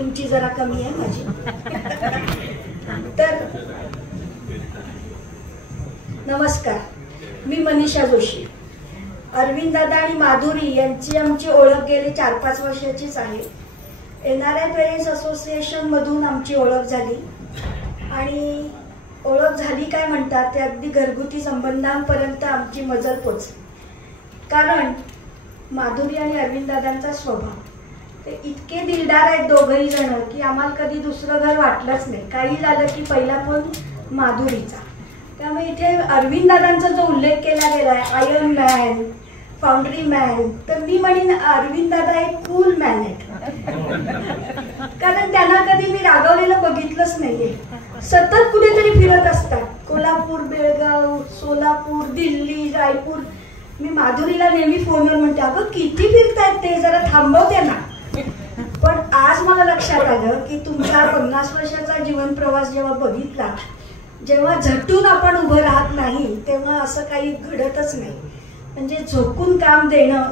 उंची जरा कमी आहे माझी. तर नमस्कार, मी मनीषा जोशी. अरविंद दादा आणि माधुरी यांची आमची ओळख गेली 4-5 वर्षाचीच आहे. NRI पेरेंट्स असोसिएशन मधून आमची ओळख झाली आणि ओळख झाली काय म्हणतात ते अगदी घरगुती संबंधांपर्यंत आमची मजल पोचली. कारण माधुरी आणि अरविंद दादांचा स्वभाव ते इतके दिलदार आहेत दोघही जण की आम्हाला कधी दुसरं घर वाटलंच नाही. काही झालं की पहिला फोन माधुरीचा. त्यामुळे इथे अरविंद दादांचा जो उल्लेख केला गेलाय, आयर्न मॅन, फाउंड्री मॅन, तर मी म्हणेन अरविंद दादा एक कूल मॅन आहेत. कारण त्यांना कधी मी रागवलेलं बघितलंच नाहीये. सतत कुठेतरी फिरत असतात. कोल्हापूर, बेळगाव, सोलापूर, दिल्ली, रायपूर. मी माधुरीला नेहमी फोनवर म्हणते, अगं किती फिरतायत ते, जरा थांबव त्यांना. पण आज मला लक्षात आलं की तुमचा 50 वर्षाचा जीवन प्रवास जेव्हा बघितला, जेव्हा झटून आपण उभं राहत नाही तेव्हा असं काही घडतच नाही. म्हणजे झोकून काम देणं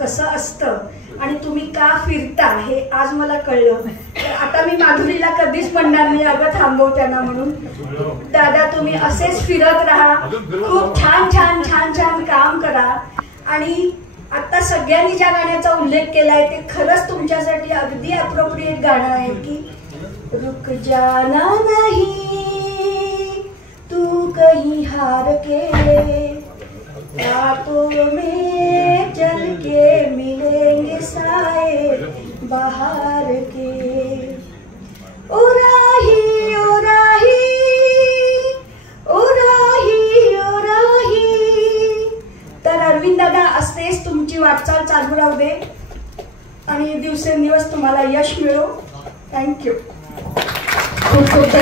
कसं असतं आणि तुम्ही का फिरता हे आज मला कळलं. तर आता मी माधुरीला कधीच म्हणणार नाही अगं थांबव त्यांना म्हणून. दादा तुम्ही असेच फिरत राहा, खूप छान छान छान छान काम करा. आणि आता सगळ्यांनी ज्या गाण्याचा उल्लेख केलाय ते खरंच तुमच्यासाठी अगदी अप्रोप्रिएट गाणं आहे की रुक जाना नहीं तू कहीं हार के, रातों में चल के मिलेंगे साए बाहर के. ओ राही ओ राही ओ राही ओ राही. तर अरविंद दादा असतेच तुमची वाटचाल चालू राहू दे आणि दिवसेंदिवस तुम्हाला यश मिळो. थँक्यू. खूप खूप